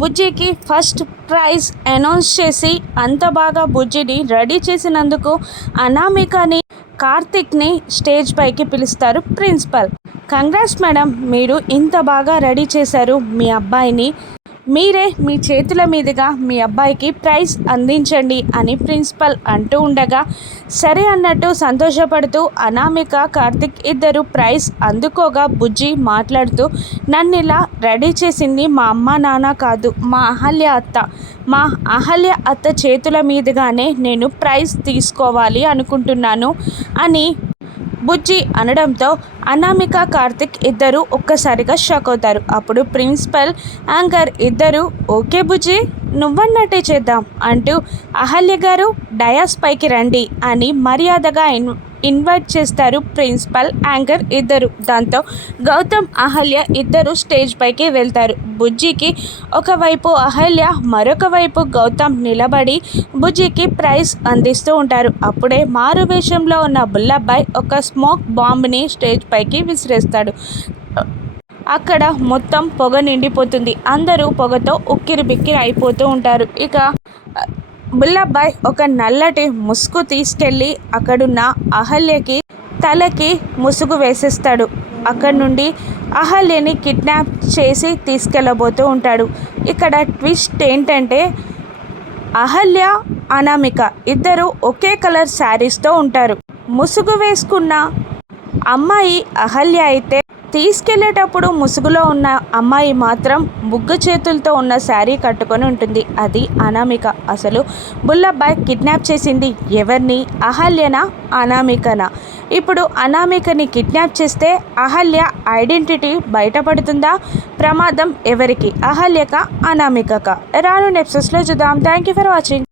బుజ్జికి first prize announce చేసి అంత బాగా బుజ్జిని రెడీ చేసినందుకు అనామికని కార్తిక్ని స్టేజ్ పైకి పిలుస్తారు ప్రిన్సిపల్. కంగ్రాట్స్ మేడం, మీరు ఇంత బాగా రెడీ చేశారు మీ అబ్బాయిని, మీరే మీ చేతుల మీదుగా మీ అబ్బాయికి ప్రైజ్ అందించండి అని ప్రిన్సిపల్ అంటూ ఉండగా సరే అన్నట్టు సంతోషపడుతూ అనామిక కార్తిక్ ఇద్దరు ప్రైజ్ అందుకోగా బుజ్జి మాట్లాడుతూ నన్ను ఇలా రెడీ చేసింది మా అమ్మ నాన్న కాదు, మా అహల్య అత్త. మా అహల్య అత్త చేతుల మీదుగానే నేను ప్రైజ్ తీసుకోవాలి అనుకుంటున్నాను అని బుజ్జి అనడంతో అనామిక కార్తిక్ ఇద్దరు ఒక్కసారిగా షాక్ అవుతారు. అప్పుడు ప్రిన్సిపల్ యాంకర్ ఇద్దరు ఓకే బుజ్జి నువ్వన్నట్టే చేద్దాం అంటూ అహల్య గారు డయాస్ పైకి రండి అని మర్యాదగా ఇన్వైట్ చేస్తారు ప్రిన్సిపల్ యాంకర్ ఇద్దరు. దాంతో గౌతమ్ అహల్య ఇద్దరు స్టేజ్ పైకి వెళ్తారు. బుజ్జికి ఒకవైపు అహల్య మరొక వైపు గౌతమ్ నిలబడి బుజ్జికి ప్రైజ్ అందిస్తూ ఉంటారు. అప్పుడే మారు వేషంలో ఉన్న బుల్లబ్బాయి ఒక స్మోక్ బాంబ్ని స్టేజ్ పైకి విసిరేస్తాడు. అక్కడ మొత్తం పొగ నిండిపోతుంది. అందరూ పొగతో ఉక్కిరి బిక్కిరి అయిపోతూ ఉంటారు. ఇక బుల్లబ్బాయ్ ఒక నల్లటి ముసుగు తీసుకెళ్ళి అక్కడున్న అహల్యకి తలకి ముసుగు వేసేస్తాడు. అక్కడి నుండి అహల్యని కిడ్నాప్ చేసి తీసుకెళ్ళబోతూ ఉంటాడు. ఇక్కడ ట్విస్ట్ ఏంటంటే అహల్య అనామిక ఇద్దరు ఒకే కలర్ శారీస్తో ఉంటారు. ముసుగు వేసుకున్న అమ్మాయి అహల్య అయితే తీసుకెళ్లేటప్పుడు ముసుగులో ఉన్న అమ్మాయి మాత్రం బుగ్గు చేతులతో ఉన్న శారీ కట్టుకొని ఉంటుంది. అది అనామిక. అసలు బుల్లబ్బాయ్ కిడ్నాప్ చేసింది ఎవరిని, అహల్యనా అనామికనా? ఇప్పుడు అనామికని కిడ్నాప్ చేస్తే అహల్య ఐడెంటిటీ బయటపడుతుందా? ప్రమాదం ఎవరికి, అహల్యక అనామికక? రాను ఎపిసోడ్స్లో చూద్దాం. Thank you for watching.